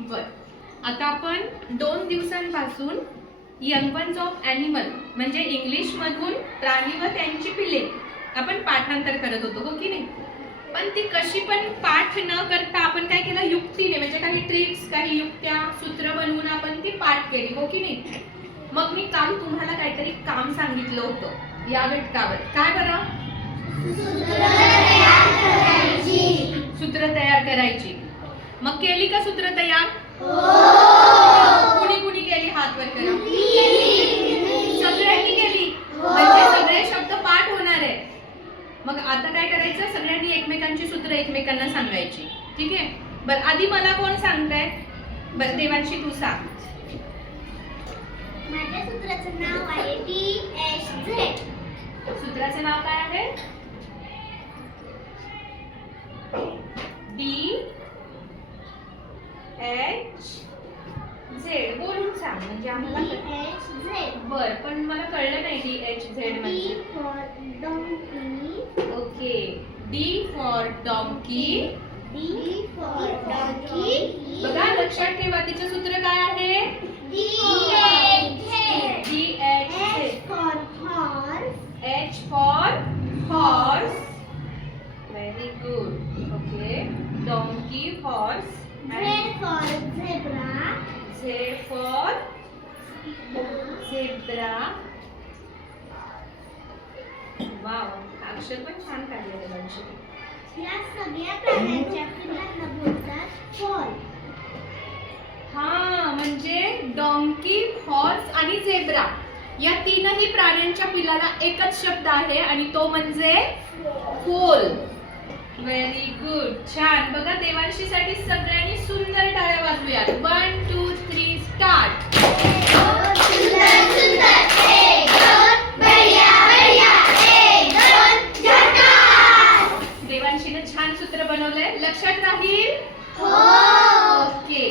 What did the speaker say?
बर, आता आपण 2 दिवसांपासून यंग वन्स ऑफ ॲनिमल म्हणजे इंग्लिश मधून प्राणी व त्यांची पिले आपण पाठांतर करत होतो, हो की नाही? पण ती कशी पण पाठ न करता आपण काय केलं, युक्तीने म्हणजे काही ट्रिक्स, काही युक्त्या, सूत्र बनवून आपण ती पाठ केली, हो की नाही? मग मी काल तुम्हाला काहीतरी काम सांगितलं होतं या घटकावर. काय बरं? सूत्र तयार करायची. मग केली का सूत्र तयार? कुणी कुणी केली? हात वर करा. सगळ्यांनी केली, म्हणजे सगळे शब्द पाठ होणार आहे. मग आता काय करायचं, सगळ्यांनी एकमेकांची सूत्र एकमेकांना सांगायची. ठीक आहे? बर, आधी मला कोण सांगताय? बर, देवांशी तू सांग. माझ्या सूत्राचं नाव आहे DHZ. सूत्राचं नाव काय आहे? DHZ. बोलून सांग म्हणजे आम्हाला DHZ. बर, पण मला कळलं नाही DHZ म्हणजे. D for donkey. Okay, D for donkey. D for donkey. बघा, लक्षात ठेवा तिचं सूत्र काय आहे? DHZ. DHZ. H for horse. H for horse. Very good. Okay. Donkey, horse. Z for zebra. Z for zebra. Wow, अक्षर पण छान काढले देवांशी. या सगळ्या प्राण्यांच्या पिल्लांना बोलतात फॉल. हा, म्हणजे डॉंकी, हॉर्स आणि झेब्रा या तीनही प्राण्यांच्या पिलाला एकच शब्द आहे आणि तो म्हणजे फोल. व्हेरी गुड, छान. बघा, देवांशीसाठी सगळ्यांनी सुंदर टाळ्या वाजवूयात. 1 2 3 स्टार्ट. सुंदर सुंदर, एक दोन, बढिया बढिया, एक दोन, झकास. देवांशीने छान सूत्र बनवलंय, लक्षात राहील? हो. ओके.